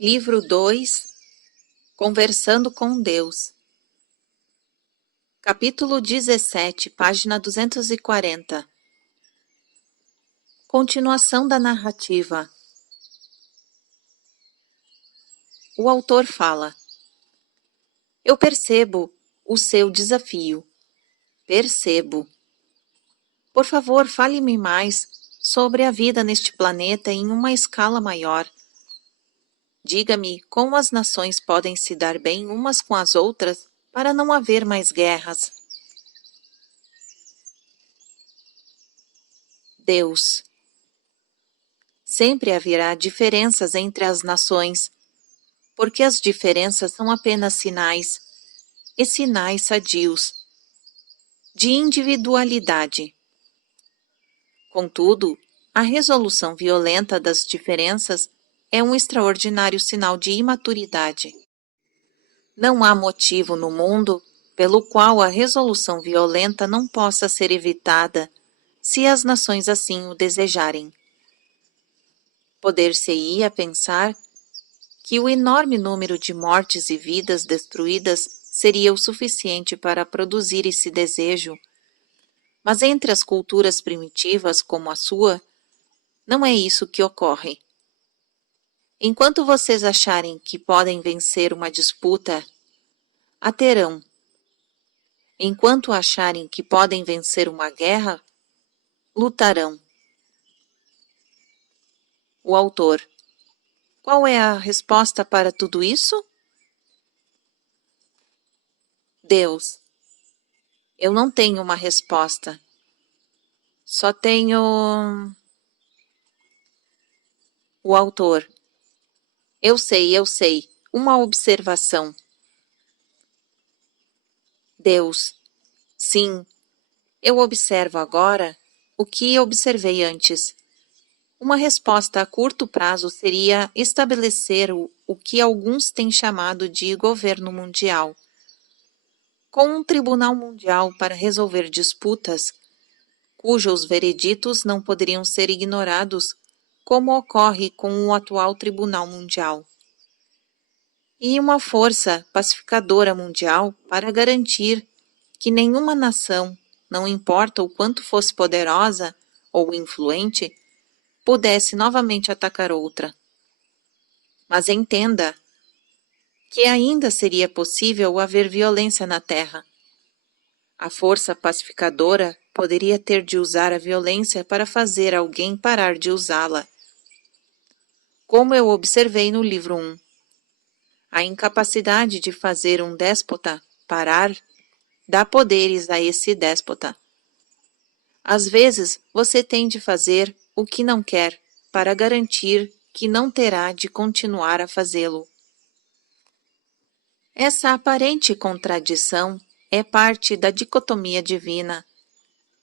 Livro 2, Conversando com Deus. Capítulo 17, página 240. Continuação da narrativa. O autor fala: Eu percebo o seu desafio. Percebo. Por favor, fale-me mais sobre a vida neste planeta em uma escala maior. Diga-me como as nações podem se dar bem umas com as outras para não haver mais guerras. Deus. Sempre haverá diferenças entre as nações, porque as diferenças são apenas sinais, e sinais sadios, de individualidade. Contudo, a resolução violenta das diferenças é um extraordinário sinal de imaturidade. Não há motivo no mundo pelo qual a resolução violenta não possa ser evitada, se as nações assim o desejarem. Poder-se-ia pensar que o enorme número de mortes e vidas destruídas seria o suficiente para produzir esse desejo, mas entre as culturas primitivas como a sua, não é isso que ocorre. Enquanto vocês acharem que podem vencer uma disputa, a terão. Enquanto acharem que podem vencer uma guerra, lutarão. O autor. Qual é a resposta para tudo isso? Deus. Eu não tenho uma resposta. Só tenho... O autor. Eu sei. Uma observação. Deus. Sim, eu observo agora o que observei antes. Uma resposta a curto prazo seria estabelecer o que alguns têm chamado de governo mundial. Com um tribunal mundial para resolver disputas, cujos vereditos não poderiam ser ignorados, como ocorre com o atual tribunal mundial. E uma força pacificadora mundial para garantir que nenhuma nação, não importa o quanto fosse poderosa ou influente, pudesse novamente atacar outra. Mas entenda que ainda seria possível haver violência na Terra. A força pacificadora poderia ter de usar a violência para fazer alguém parar de usá-la. Como eu observei no livro 1. A incapacidade de fazer um déspota parar dá poderes a esse déspota. Às vezes, você tem de fazer o que não quer para garantir que não terá de continuar a fazê-lo. Essa aparente contradição é parte da dicotomia divina,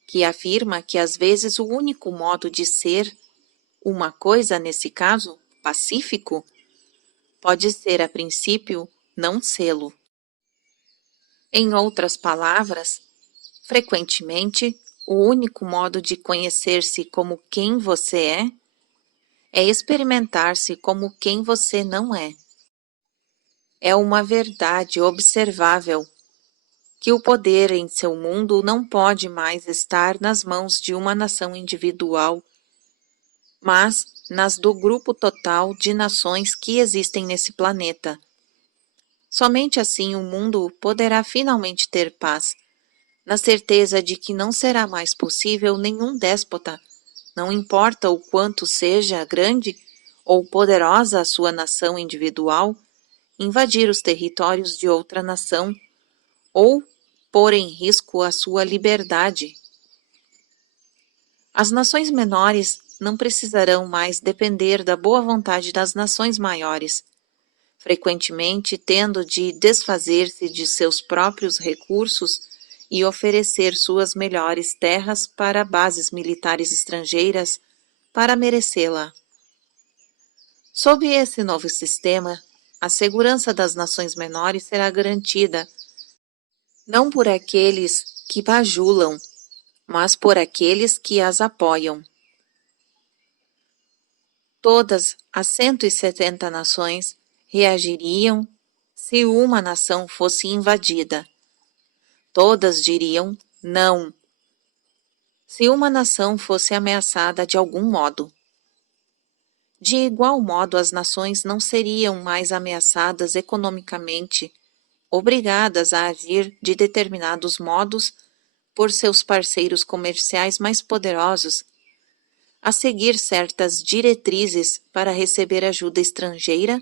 que afirma que às vezes o único modo de ser uma coisa, nesse caso, pacífico, pode ser a princípio não sê-lo. Em outras palavras, frequentemente, o único modo de conhecer-se como quem você é experimentar-se como quem você não é. É uma verdade observável que o poder em seu mundo não pode mais estar nas mãos de uma nação individual, mas nas do grupo total de nações que existem nesse planeta. Somente assim o mundo poderá finalmente ter paz, na certeza de que não será mais possível nenhum déspota, não importa o quanto seja grande ou poderosa a sua nação individual, invadir os territórios de outra nação ou pôr em risco a sua liberdade. As nações menores não precisarão mais depender da boa vontade das nações maiores, frequentemente tendo de desfazer-se de seus próprios recursos e oferecer suas melhores terras para bases militares estrangeiras para merecê-la. Sob esse novo sistema, a segurança das nações menores será garantida não por aqueles que bajulam, mas por aqueles que as apoiam. Todas as 170 nações reagiriam se uma nação fosse invadida? Todas diriam não, se uma nação fosse ameaçada de algum modo. De igual modo, as nações não seriam mais ameaçadas economicamente, obrigadas a agir de determinados modos por seus parceiros comerciais mais poderosos, a seguir certas diretrizes para receber ajuda estrangeira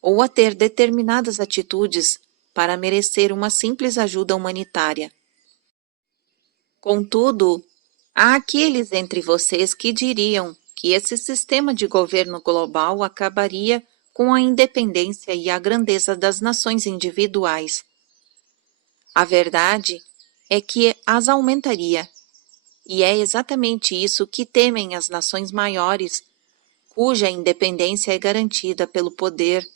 ou a ter determinadas atitudes para merecer uma simples ajuda humanitária. Contudo, há aqueles entre vocês que diriam que esse sistema de governo global acabaria com a independência e a grandeza das nações individuais. A verdade é que as aumentaria, e é exatamente isso que temem as nações maiores, cuja independência é garantida pelo poder,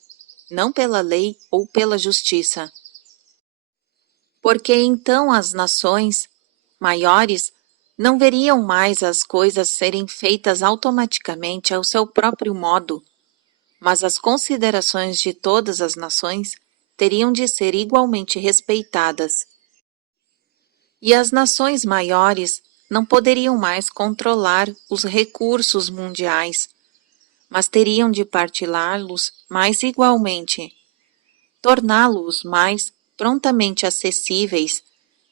não pela lei ou pela justiça. Porque então as nações maiores não veriam mais as coisas serem feitas automaticamente ao seu próprio modo, mas as considerações de todas as nações teriam de ser igualmente respeitadas. E as nações maiores não poderiam mais controlar os recursos mundiais, mas teriam de partilhá-los mais igualmente, torná-los mais prontamente acessíveis,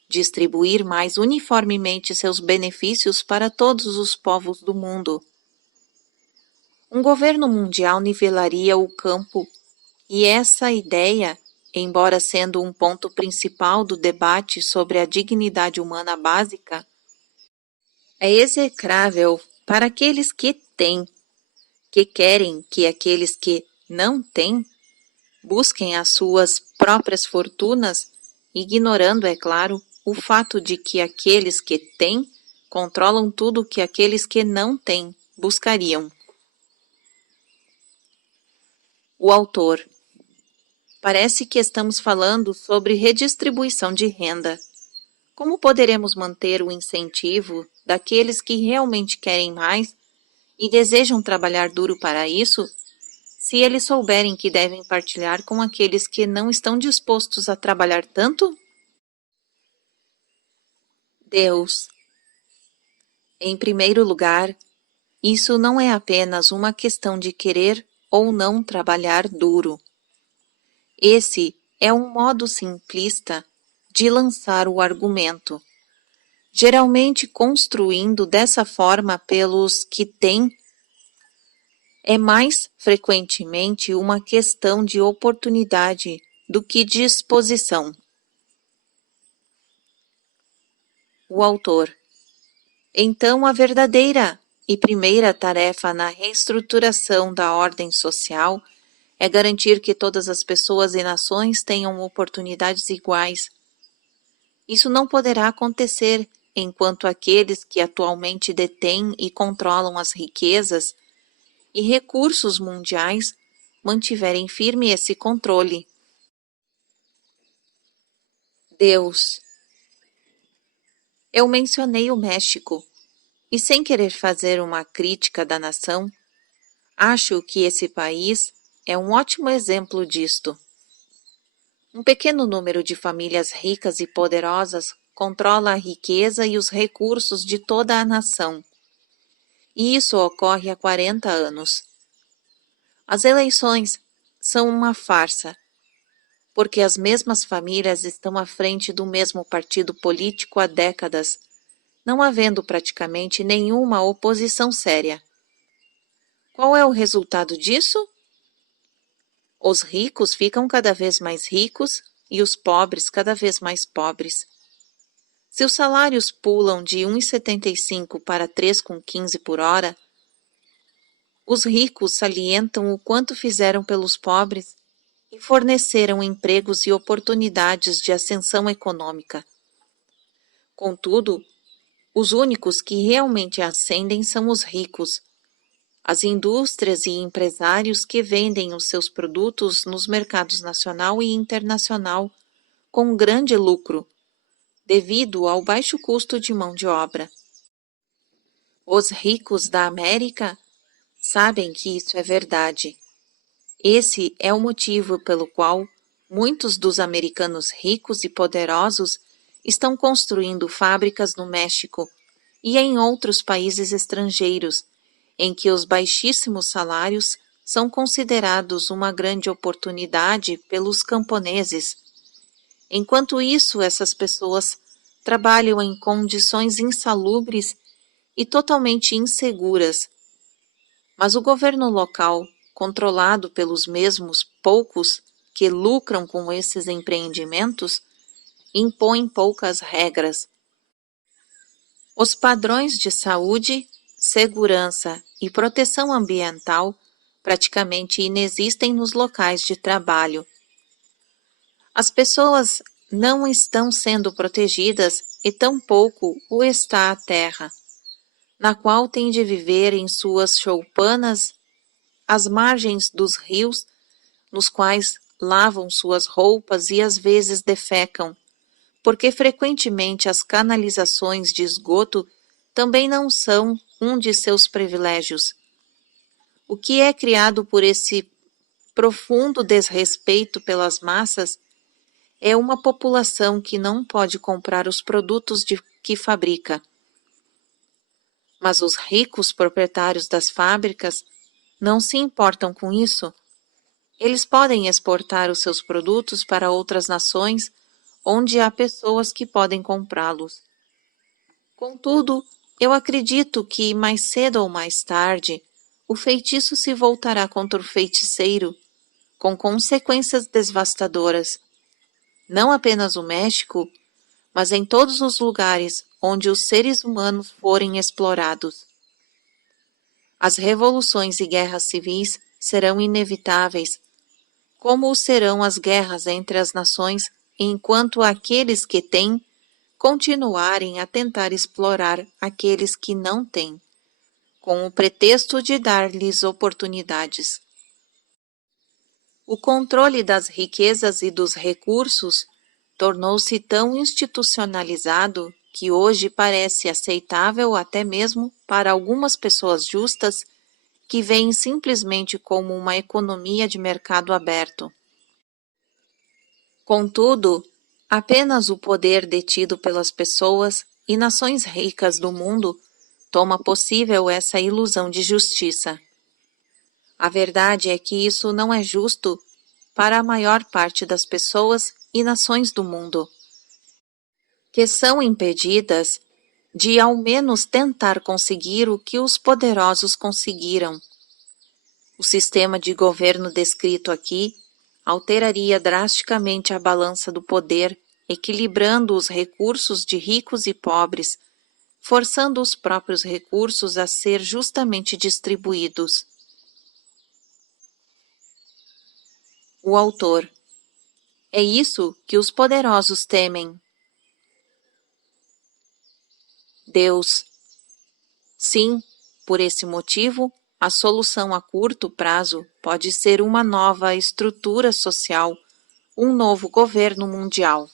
distribuir mais uniformemente seus benefícios para todos os povos do mundo. Um governo mundial nivelaria o campo, e essa ideia, embora sendo um ponto principal do debate sobre a dignidade humana básica, é execrável para aqueles que têm, que querem que aqueles que não têm busquem as suas próprias fortunas, ignorando, é claro, o fato de que aqueles que têm controlam tudo que aqueles que não têm buscariam. O autor. Parece que estamos falando sobre redistribuição de renda. Como poderemos manter o incentivo daqueles que realmente querem mais e desejam trabalhar duro para isso, se eles souberem que devem partilhar com aqueles que não estão dispostos a trabalhar tanto? Deus. Em primeiro lugar, isso não é apenas uma questão de querer ou não trabalhar duro. Esse é um modo simplista de lançar o argumento, geralmente construindo dessa forma pelos que têm. É mais frequentemente uma questão de oportunidade do que de disposição. O autor. Então, a verdadeira e primeira tarefa na reestruturação da ordem social é garantir que todas as pessoas e nações tenham oportunidades iguais. Isso não poderá acontecer enquanto aqueles que atualmente detêm e controlam as riquezas e recursos mundiais mantiverem firme esse controle. Deus. Eu mencionei o México, e sem querer fazer uma crítica da nação, acho que esse país é um ótimo exemplo disto. Um pequeno número de famílias ricas e poderosas controla a riqueza e os recursos de toda a nação. E isso ocorre há 40 anos. As eleições são uma farsa, porque as mesmas famílias estão à frente do mesmo partido político há décadas, não havendo praticamente nenhuma oposição séria. Qual é o resultado disso? Os ricos ficam cada vez mais ricos e os pobres cada vez mais pobres. Se os salários pulam de 1,75 para 3,15 por hora, os ricos salientam o quanto fizeram pelos pobres e forneceram empregos e oportunidades de ascensão econômica. Contudo, os únicos que realmente ascendem são os ricos, as indústrias e empresários que vendem os seus produtos nos mercados nacional e internacional com grande lucro, devido ao baixo custo de mão de obra. Os ricos da América sabem que isso é verdade. Esse é o motivo pelo qual muitos dos americanos ricos e poderosos estão construindo fábricas no México e em outros países estrangeiros, em que os baixíssimos salários são considerados uma grande oportunidade pelos camponeses. Enquanto isso, essas pessoas trabalham em condições insalubres e totalmente inseguras. Mas o governo local, controlado pelos mesmos poucos que lucram com esses empreendimentos, impõe poucas regras. Os padrões de saúde, segurança e proteção ambiental praticamente inexistem nos locais de trabalho. As pessoas não estão sendo protegidas e tampouco o está a terra, na qual tem de viver em suas choupanas, às margens dos rios, nos quais lavam suas roupas e às vezes defecam, porque frequentemente as canalizações de esgoto também não são um de seus privilégios. O que é criado por esse profundo desrespeito pelas massas é uma população que não pode comprar os produtos que fabrica. Mas os ricos proprietários das fábricas não se importam com isso. Eles podem exportar os seus produtos para outras nações onde há pessoas que podem comprá-los. Contudo, eu acredito que mais cedo ou mais tarde o feitiço se voltará contra o feiticeiro, com consequências devastadoras. Não apenas o México, mas em todos os lugares onde os seres humanos forem explorados. As revoluções e guerras civis serão inevitáveis, como o serão as guerras entre as nações, enquanto aqueles que têm continuarem a tentar explorar aqueles que não têm, com o pretexto de dar-lhes oportunidades. O controle das riquezas e dos recursos tornou-se tão institucionalizado que hoje parece aceitável até mesmo para algumas pessoas justas que veem simplesmente como uma economia de mercado aberto. Contudo, apenas o poder detido pelas pessoas e nações ricas do mundo toma possível essa ilusão de justiça. A verdade é que isso não é justo para a maior parte das pessoas e nações do mundo, que são impedidas de ao menos tentar conseguir o que os poderosos conseguiram. O sistema de governo descrito aqui alteraria drasticamente a balança do poder, equilibrando os recursos de ricos e pobres, forçando os próprios recursos a ser justamente distribuídos. O autor. É isso que os poderosos temem. Deus. Sim, por esse motivo, a solução a curto prazo pode ser uma nova estrutura social, um novo governo mundial.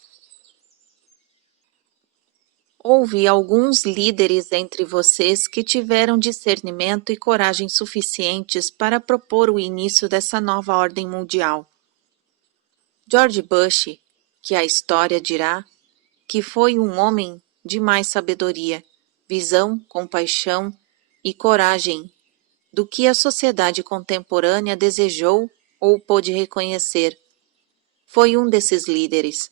Houve alguns líderes entre vocês que tiveram discernimento e coragem suficientes para propor o início dessa nova ordem mundial. George Bush, que a história dirá, que foi um homem de mais sabedoria, visão, compaixão e coragem do que a sociedade contemporânea desejou ou pôde reconhecer. Foi um desses líderes.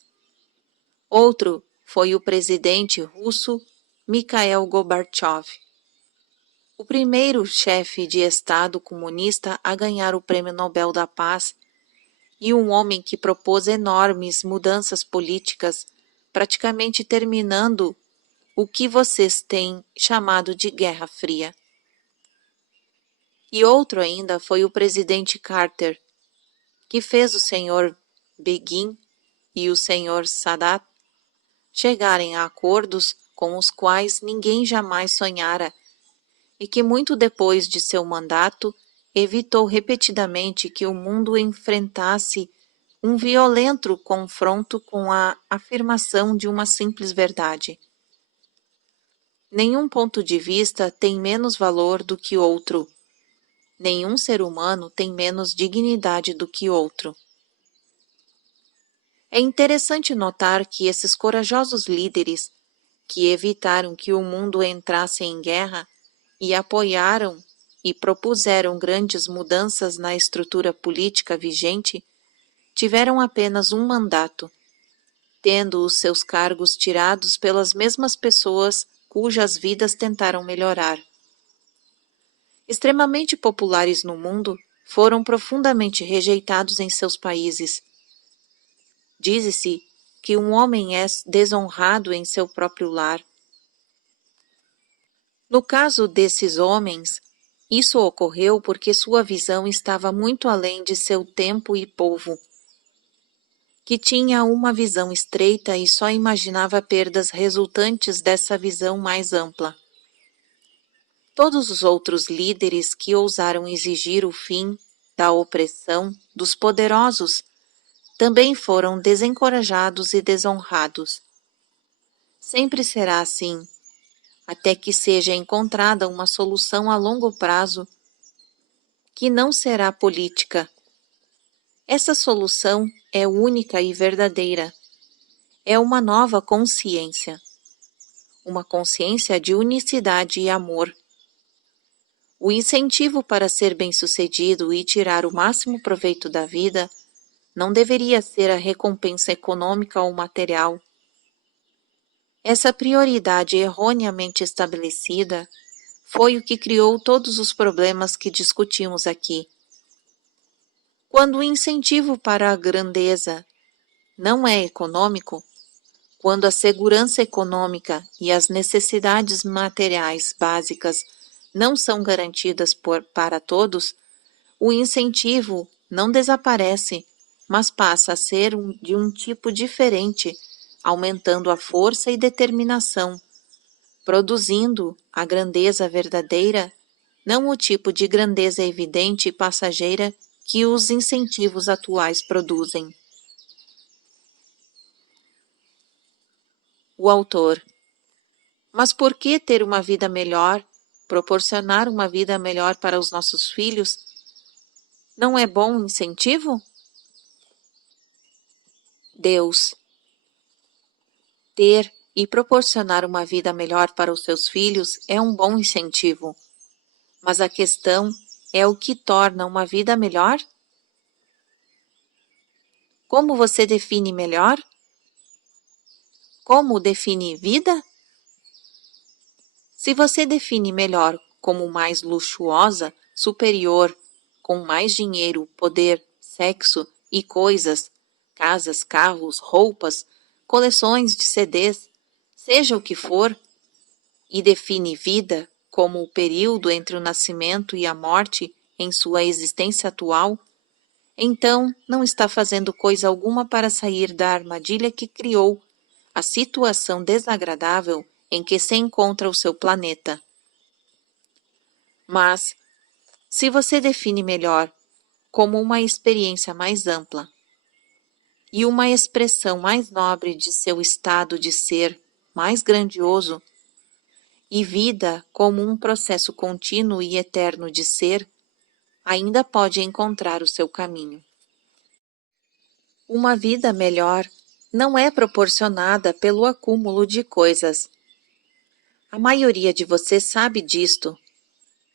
Outro foi o presidente russo Mikhail Gorbachev, o primeiro chefe de Estado comunista a ganhar o Prêmio Nobel da Paz e um homem que propôs enormes mudanças políticas, praticamente terminando o que vocês têm chamado de Guerra Fria. E outro ainda foi o presidente Carter, que fez o senhor Begin e o senhor Sadat chegarem a acordos com os quais ninguém jamais sonhara, e que muito depois de seu mandato evitou repetidamente que o mundo enfrentasse um violento confronto com a afirmação de uma simples verdade. Nenhum ponto de vista tem menos valor do que outro. Nenhum ser humano tem menos dignidade do que outro. É interessante notar que esses corajosos líderes, que evitaram que o mundo entrasse em guerra e apoiaram e propuseram grandes mudanças na estrutura política vigente, tiveram apenas um mandato, tendo os seus cargos tirados pelas mesmas pessoas cujas vidas tentaram melhorar. Extremamente populares no mundo, foram profundamente rejeitados em seus países. Diz-se que um homem é desonrado em seu próprio lar. No caso desses homens, isso ocorreu porque sua visão estava muito além de seu tempo e povo, que tinha uma visão estreita e só imaginava perdas resultantes dessa visão mais ampla. Todos os outros líderes que ousaram exigir o fim da opressão dos poderosos também foram desencorajados e desonrados. Sempre será assim, até que seja encontrada uma solução a longo prazo que não será política. Essa solução é única e verdadeira. É uma nova consciência. Uma consciência de unicidade e amor. O incentivo para ser bem-sucedido e tirar o máximo proveito da vida não deveria ser a recompensa econômica ou material. Essa prioridade erroneamente estabelecida foi o que criou todos os problemas que discutimos aqui. Quando o incentivo para a grandeza não é econômico, quando a segurança econômica e as necessidades materiais básicas não são garantidas para todos, o incentivo não desaparece, mas passa a ser de um tipo diferente, aumentando a força e determinação, produzindo a grandeza verdadeira, não o tipo de grandeza evidente e passageira que os incentivos atuais produzem. O autor. Mas por que ter uma vida melhor, proporcionar uma vida melhor para os nossos filhos, não é bom incentivo? Deus. Ter e proporcionar uma vida melhor para os seus filhos é um bom incentivo. Mas a questão é o que torna uma vida melhor? Como você define melhor? Como define vida? Se você define melhor como mais luxuosa, superior, com mais dinheiro, poder, sexo e coisas, casas, carros, roupas, coleções de CDs, seja o que for, e define vida como o período entre o nascimento e a morte em sua existência atual, então não está fazendo coisa alguma para sair da armadilha que criou a situação desagradável em que se encontra o seu planeta. Mas, se você define melhor como uma experiência mais ampla e uma expressão mais nobre de seu estado de ser mais grandioso, e vida como um processo contínuo e eterno de ser, ainda pode encontrar o seu caminho. Uma vida melhor não é proporcionada pelo acúmulo de coisas. A maioria de vocês sabe disto.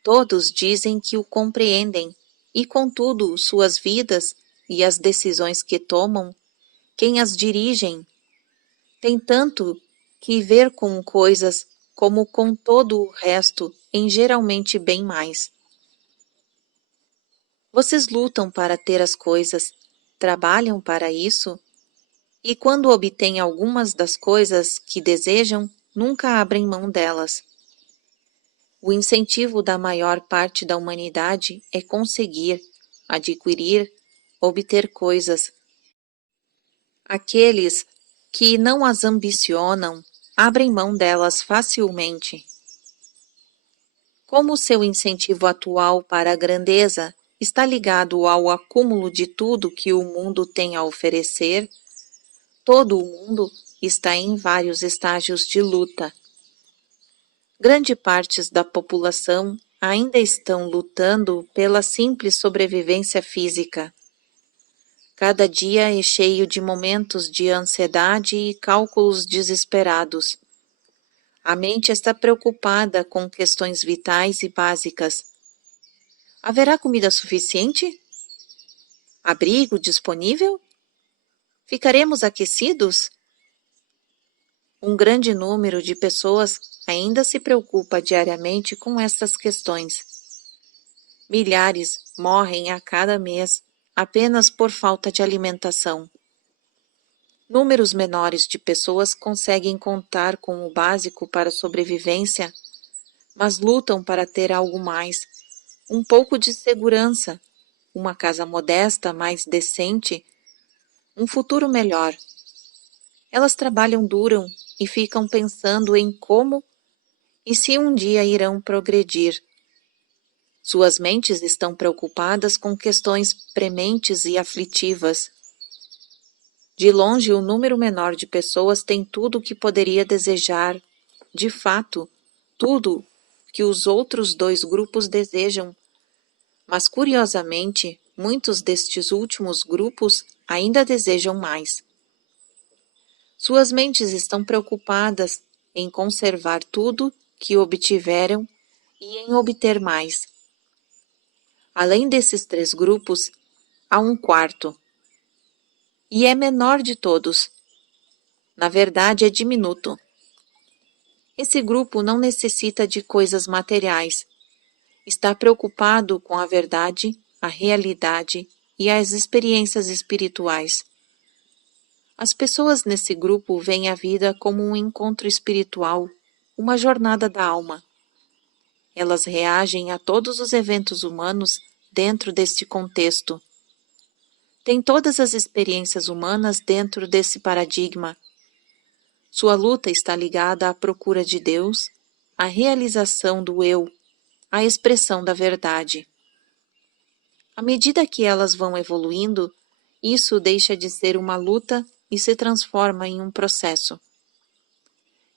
Todos dizem que o compreendem, e contudo suas vidas e as decisões que tomam, quem as dirigem, tem tanto que ver com coisas como com todo o resto, em geralmente bem mais. Vocês lutam para ter as coisas, trabalham para isso, e quando obtêm algumas das coisas que desejam, nunca abrem mão delas. O incentivo da maior parte da humanidade é conseguir, adquirir, obter coisas. Aqueles que não as ambicionam abrem mão delas facilmente. Como o seu incentivo atual para a grandeza está ligado ao acúmulo de tudo que o mundo tem a oferecer, todo o mundo está em vários estágios de luta. Grande parte da população ainda estão lutando pela simples sobrevivência física. Cada dia é cheio de momentos de ansiedade e cálculos desesperados. A mente está preocupada com questões vitais e básicas. Haverá comida suficiente? Abrigo disponível? Ficaremos aquecidos? Um grande número de pessoas ainda se preocupa diariamente com estas questões. Milhares morrem a cada mês apenas por falta de alimentação. Números menores de pessoas conseguem contar com o básico para a sobrevivência, mas lutam para ter algo mais, um pouco de segurança, uma casa modesta, mais decente, um futuro melhor. Elas trabalham duro e ficam pensando em como e se um dia irão progredir. Suas mentes estão preocupadas com questões prementes e aflitivas. De longe, o número menor de pessoas tem tudo o que poderia desejar, de fato, tudo que os outros dois grupos desejam. Mas, curiosamente, muitos destes últimos grupos ainda desejam mais. Suas mentes estão preocupadas em conservar tudo que obtiveram e em obter mais. Além desses três grupos, há um quarto, e é menor de todos. Na verdade, é diminuto. Esse grupo não necessita de coisas materiais. Está preocupado com a verdade, a realidade e as experiências espirituais. As pessoas nesse grupo veem a vida como um encontro espiritual, uma jornada da alma. Elas reagem a todos os eventos humanos dentro deste contexto. Têm todas as experiências humanas dentro desse paradigma. Sua luta está ligada à procura de Deus, à realização do eu, à expressão da verdade. À medida que elas vão evoluindo, isso deixa de ser uma luta e se transforma em um processo.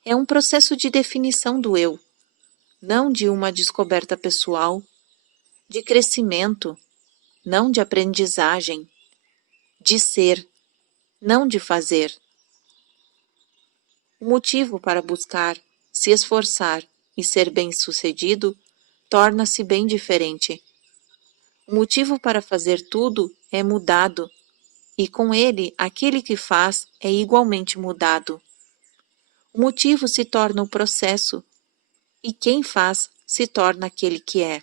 É um processo de definição do eu, não de uma descoberta pessoal, de crescimento, não de aprendizagem, de ser, não de fazer. O motivo para buscar, se esforçar e ser bem-sucedido torna-se bem diferente. O motivo para fazer tudo é mudado, e com ele aquele que faz é igualmente mudado. O motivo se torna o processo, e quem faz se torna aquele que é.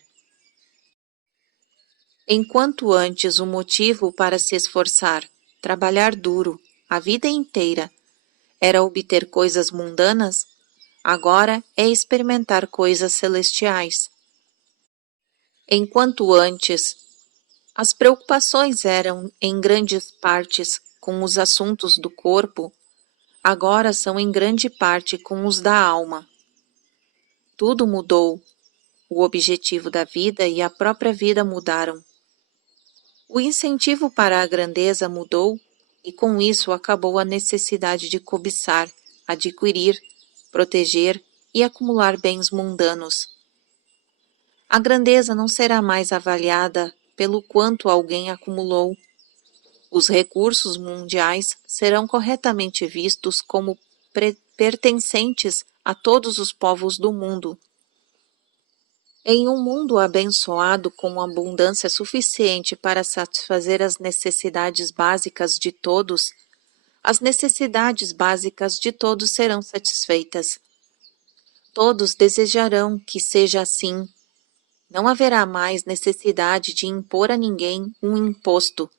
Enquanto antes o motivo para se esforçar, trabalhar duro, a vida inteira, era obter coisas mundanas, agora é experimentar coisas celestiais. Enquanto antes as preocupações eram em grandes partes com os assuntos do corpo, agora são em grande parte com os da alma. Tudo mudou. O objetivo da vida e a própria vida mudaram. O incentivo para a grandeza mudou e com isso acabou a necessidade de cobiçar, adquirir, proteger e acumular bens mundanos. A grandeza não será mais avaliada pelo quanto alguém acumulou. Os recursos mundiais serão corretamente vistos como pertencentes a todos os povos do mundo. Em um mundo abençoado com abundância suficiente para satisfazer as necessidades básicas de todos, as necessidades básicas de todos serão satisfeitas. Todos desejarão que seja assim. Não haverá mais necessidade de impor a ninguém um imposto.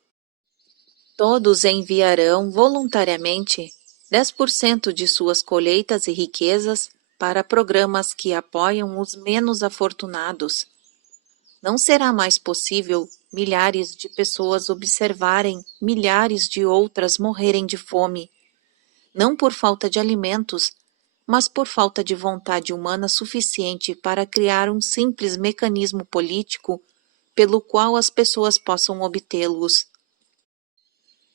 Todos enviarão voluntariamente 10% de suas colheitas e riquezas para programas que apoiam os menos afortunados. Não será mais possível milhares de pessoas observarem milhares de outras morrerem de fome, não por falta de alimentos, mas por falta de vontade humana suficiente para criar um simples mecanismo político pelo qual as pessoas possam obtê-los.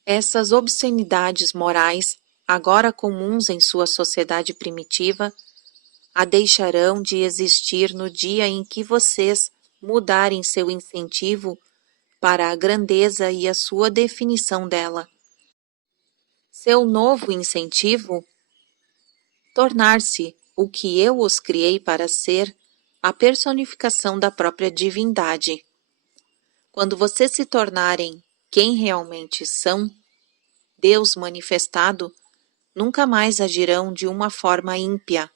Essas obscenidades morais, agora comuns em sua sociedade primitiva, a deixarão de existir no dia em que vocês mudarem seu incentivo para a grandeza e a sua definição dela. Seu novo incentivo? Tornar-se o que eu os criei para ser, a personificação da própria divindade. Quando vocês se tornarem quem realmente são, Deus manifestado, nunca mais agirão de uma forma ímpia.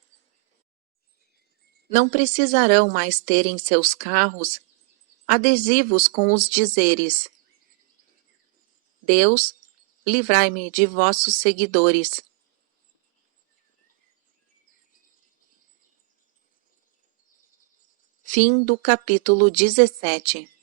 Não precisarão mais ter em seus carros adesivos com os dizeres: Deus, livrai-me de vossos seguidores. Fim do capítulo 17.